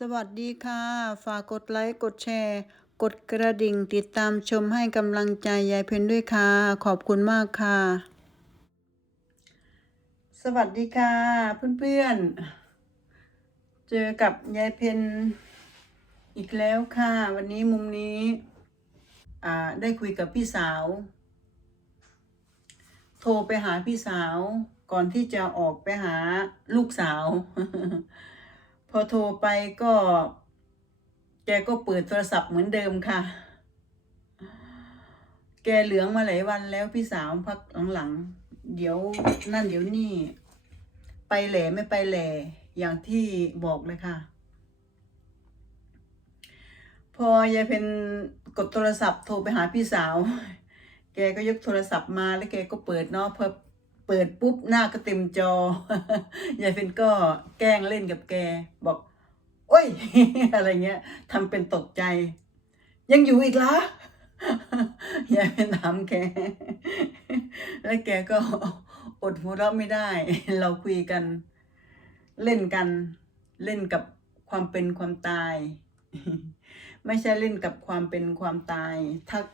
สวัสดีค่ะ ฝากกดไลค์กดแชร์ กดกระดิ่งติดตามชมให้กำลังใจยายเพนด้วยค่ะ ขอบคุณมากค่ะ สวัสดีค่ะ เพื่อนๆ เจอกับยายเพนอีกแล้วค่ะ วันนี้มุมนี้อ่าได้คุยกับพี่สาว โทรไปหาพี่สาวก่อนที่จะออกไปหาลูกสาว พอโทรไปก็ แกก็เปิดโทรศัพท์เหมือนเดิมค่ะ แกเหลืองมาหลายวันแล้วพี่สาวพักหลังๆ เดี๋ยวนั่นเดี๋ยวนี่ ไปแหล่ไม่ไปแหล่อย่างที่บอกเลยค่ะ พอยายเพนกดโทรศัพท์โทรไปหาพี่สาว แกก็ยกโทรศัพท์มาแล้วแกก็เปิดเนาะพอ เปิดปุ๊บหน้าก็เต็มจอยายเพนก็แกล้งเล่นกับแก บอก โอ้ย อะไรเงี้ยทำเป็นตกใจ ยังอยู่อีกเหรอยายเพนถามแก แล้วแกก็อดหัวเราะไม่ได้ เราคุยกัน เล่นกัน เล่นกับความเป็นความตาย ไม่ใช่เล่นกับความเป็นความตาย ทัก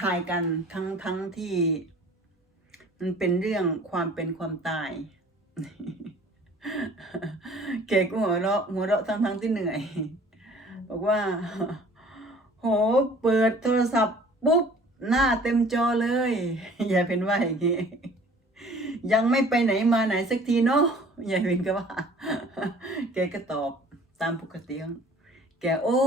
ทายกันทั้งทั้งที่ มันเป็นเรื่องความเป็นความตาย เกก็หัวเราะหัวเราะทั้งทั้งที่เหนื่อย บอกว่า โห เปิดโทรศัพท์ปุ๊บ หน้าเต็มจอเลย อย่าเป็นว่าอย่างงี้ ยังไม่ไปไหนมาไหนสักทีเนาะยายเวนก็ว่า แกก็ตอบตามปกติของแกโอ้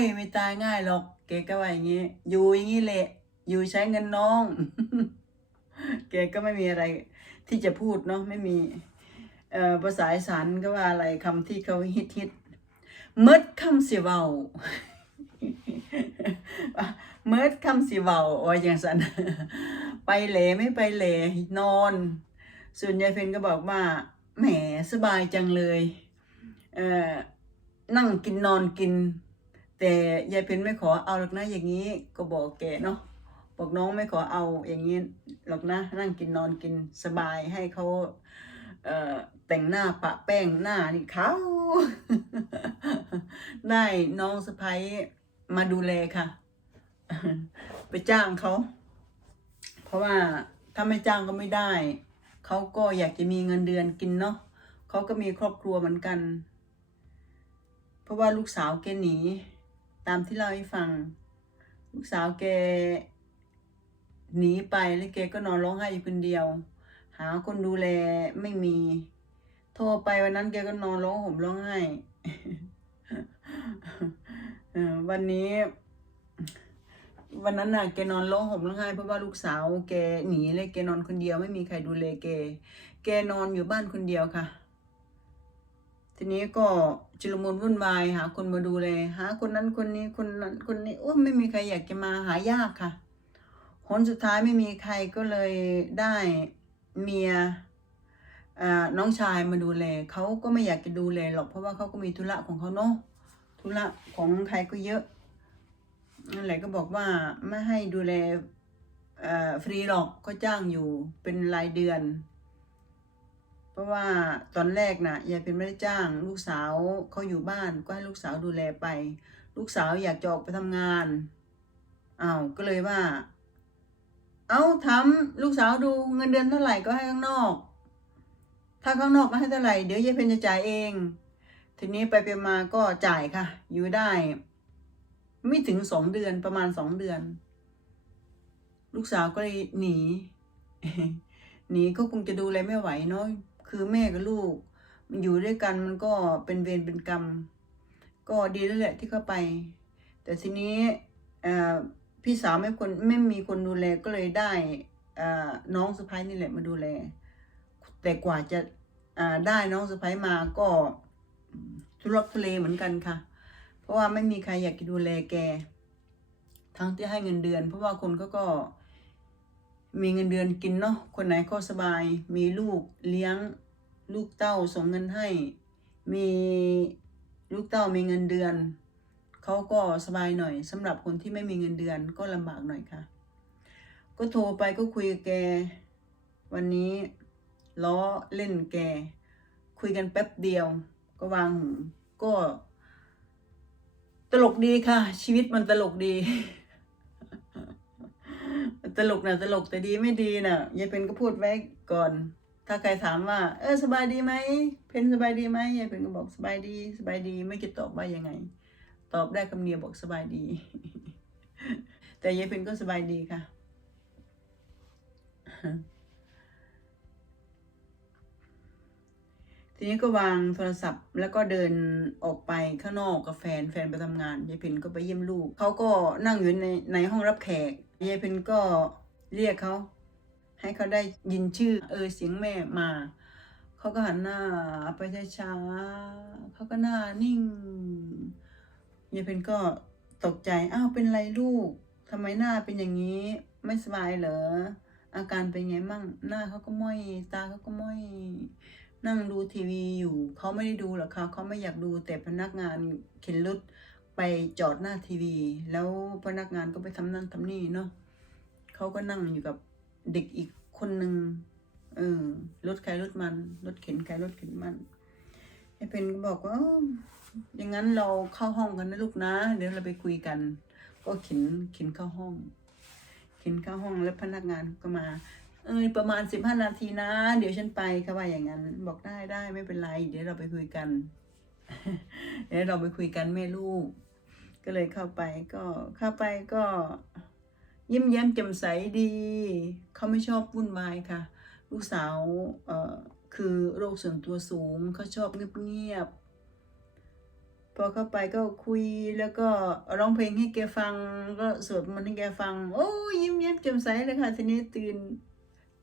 ย ไม่ตายง่ายหรอก แกก็ว่าอย่างงี้ อยู่อย่างงี้แหละ อยู่ใช้เงินน้อง แกก็ไม่มีอะไรที่จะพูดเนาะไม่มีภาษาอีสานก็ว่าอะไรคำที่เขาฮิตฮิตเมิดคำสิเวาเมิดคำสิเว้าว่าอย่างสันไปเหลไม่ไปเหลนอน ส่วนยายเพนก็บอกว่าแหมสบายจังเลยเอ่อนั่งกินนอนกิน แต่ยายเพนไม่ขอเอาหรอกนะอย่างนี้ก็บอกแกเนาะ บอกน้องไม่ขอเอาอย่างนี้หรอกนะนั่งกินนอนกินสบายให้เขาเอ่อแต่งหน้าปะแป้งหน้านี่เขาได้น้องสะพ้ยมาดูแลค่ะ ไปจ้างเขาเพราะว่าถ้าไม่จ้างก็ไม่ได้เขาก็อยากจะมีเงินเดือนกินเนาะเขาก็มีครอบครัวเหมือนกัน เพราะว่าลูกสาวแกหนี ตามที่เล่าให้ฟัง ลูกสาวแก หนีไปแล้วแกก็นอนร้องไห้อยู่คนเดียว หาคนดูแลไม่มี โทรไปวันนั้นแกก็นอนร้องห่มร้องไห้วันนี้ วันนั้นน่ะแกนอนร้องห่มร้องไห้เพราะว่าลูกสาวแกหนีเลยแกนอนคนเดียวไม่มีใครดูแลแกแกนอนอยู่บ้านคนเดียวค่ะ ทีนี้ก็ชุลมุนวุ่นวายหาคนมาดูแลหาคนนั้นคนนี้คนนั้นคนนี้โอ้ไม่มีใครอยากจะมาหายากค่ะ ผลสุดท้ายไม่มีใครก็เลยได้เมียอ่าน้องชายมาดูแลเขาก็ไม่อยากจะดูแลหรอกเพราะว่าเขาก็มีธุระของเขาเนาะธุระของใครก็เยอะนั่นแหละก็บอกว่าไม่ให้ดูแลอ่อฟรีหรอกก็จ้างอยู่เป็นรายเดือน เพราะว่าตอนแรกน่ะยายเป็นไม่ได้จ้าง ลูกสาวเขาอยู่บ้านก็ให้ลูกสาวดูแลไป ลูกสาวอยากจะออกไปทำงานอ้าวก็เลยว่า เอาทำลูกสาวดูเงินเดือนเท่าไหร่ก็ให้ข้างนอก ถ้าข้างนอกก็ให้เท่าไหร่เดี๋ยวยายเพนจะจ่ายเอง ทีนี้ไปไปมาก็จ่ายค่ะ อยู่ได้ ไม่ถึงสองเดือนประมาณสองเดือน ลูกสาวก็เลยหนีหนีก็คงจะดูแลไม่ไหวเนาะคือแม่กับลูก มันอยู่ด้วยกันมันก็เป็นเวรเป็นกรรม ก็ดีแล้วแหละที่เข้าไป แต่ทีนี้อ่อ พี่สาวไม่คนไม่มีคนดูแลก็เลยได้น้องสะพ้ายนี่แหละมาดูแล แต่กว่าจะาได้น้องสะพ้ายมาก็ทุรกทุเลเหมือนกันค่ะ เพราะว่าไม่มีใครอยากจะดูแลแก ทั้งที่ให้เงินเดือน เพราะว่าคนก็ก็ มีเงินเดือนกินเนาะคนไหนก็สบาย มีลูกเลี้ยงลูกเต้าส่งเงินให้ มีลูกเต้ามีเงินเดือน เขาก็สบายหน่อยสำหรับคนที่ไม่มีเงินเดือนก็ลำบากหน่อยค่ะ ก็โทรไปก็คุยกับแก วันนี้ล้อเล่นแก คุยกันแป๊บเดียว ก็วางหูก็ ตลกดีค่ะ ชีวิตมันตลกดี ตลกนะตลกแต่ดีไม่ดีนะยายเพนก็พูดไว้ก่อนถ้าใครถามว่า เออสบายดีไหม เพนสบายดีไหมยายเพนก็บอกสบายดี สบายดี ไม่คิดตอบว่ายังไง ตอบได้คำเดียวบอกสบายดี แต่ยายเพนก็สบายดีค่ะ ทีนี้ก็วางโทรศัพท์ แล้วก็เดินออกไปข้างนอกกับแฟนแฟนไปทำงานยายเพนก็ไปเยี่ยมลูกเขาก็นั่งอยู่ในในห้องรับแขกยายเพนก็เรียกเขาให้เขาได้ยินชื่อ เออเสียงแม่มา เขาก็หันหน้าไปช้าๆเขาก็หน้านิ่ง ยายเพนก็ตกใจ อ้าวเป็นไรลูกทำไมหน้าเป็นอย่างนี้ ไม่สบายเหรอ อาการเป็นไงมั่ง หน้าเขาก็ม้อย ตาเขาก็ม้อย นั่งดูทีวีอยู่ เขาไม่ได้ดูหรอกค่ะเขาไม่อยากดู แต่พนักงานเข็นรถไปจอดหน้าทีวี แล้วพนักงานก็ไปทำนั่นทำนี่เนาะเขาก็นั่งอยู่กับเด็กอีกคนหนึ่งเออรถใครรถมัน รถเข็นใครรถเข็นมันไอ้เพนก็บอกว่า อย่างนั้นเราเข้าห้องกันนะลูกนะ เดี๋ยวเราไปคุยกัน ก็เข็นเข็นเข้าห้อง เข็นเข้าห้องแล้วพนักงานก็มา เออประมาณสิบห้านาทีนะ เดี๋ยวฉันไปเขาว่าอย่างนั้น บอกได้ได้ไม่เป็นไร เดี๋ยวเราไปคุยกัน เดี๋ยวเราไปคุยกันแม่ลูก ก็เลยเข้าไปก็เข้าไปก็ ยิ้มแย้มแจ่มใสดี เขาไม่ชอบวุ่นวายค่ะ ลูกสาวเอ่อคือโรคส่วนตัวสูงเขาชอบเงียบๆ พอเข้าไปก็คุยแล้วก็ร้องเพลงให้แกฟังก็สวดมนต์ให้แกฟัง โอ้ยิ้มแย้มแจ่มใสเลยค่ะทีนี้ตื่น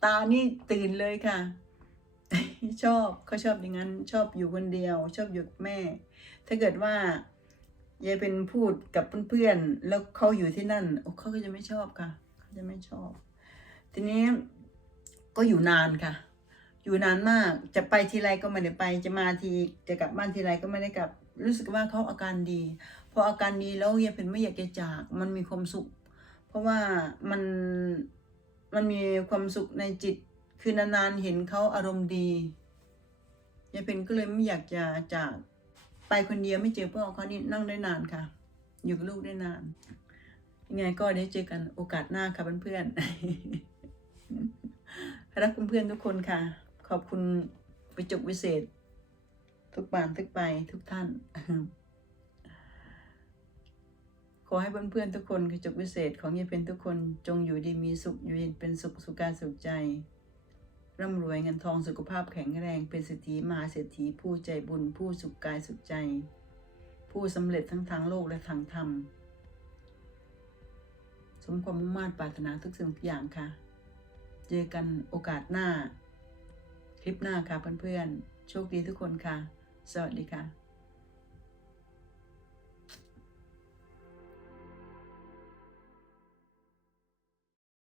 ตานี่ตื่นเลยค่ะ ชอบเขาชอบอย่างนั้น ชอบอยู่คนเดียว ชอบอยู่กับแม่ ถ้าเกิดว่ายายเป็นพูดกับเพื่อนๆแล้วเขาอยู่ที่นั่นโอ้เขาก็จะไม่ชอบค่ะเขาจะไม่ชอบ ทีนี้ก็อยู่นานค่ะ อยู่นานมากจะไปทีไรก็ไม่ได้ไป จะมาทีจะกลับบ้านทีไรก็ไม่ได้กลับ รู้สึกว่าเขาอาการดี พออาการดีแล้วยายเป็นไม่อยากจะจาก มันมีความสุข เพราะว่ามันมันมีความสุขในจิต คือนานๆเห็นเขาอารมณ์ดียายเป็นก็เลยไม่อยากจะจากไปคนเดียวไม่เจอพ่อเขานี่นั่งได้นานค่ะ อยู่กับลูกได้นาน ยังไงก็ได้เจอกันโอกาสหน้าค่ะเพื่อนๆรักเพื่อนๆทุกคนค่ะ ขอบคุณไปจกวิเศษ ทุกบานทุกไปทุกท่าน ขอให้เพื่อนๆทุกคนกระจกวิเศษของยายเป็นทุกคนจงอยู่ดีมีสุขอยู่เย็นเป็นสุขสุขกายสุขใจ ร่ำรวยเงินทองสุขภาพแข็งแรงเป็นเศรษฐีมหาเศรษฐีผู้ใจบุญผู้สุขกายสุขใจ ผู้สำเร็จทั้งทางโลกและทางธรรมสมความมุ่งมั่นปรารถนาทุกสิ่งทุกอย่างค่ะ เจอกันโอกาสหน้า คลิปหน้าค่ะเพื่อนๆ โชคดีทุกคนค่ะ สวัสดีค่ะ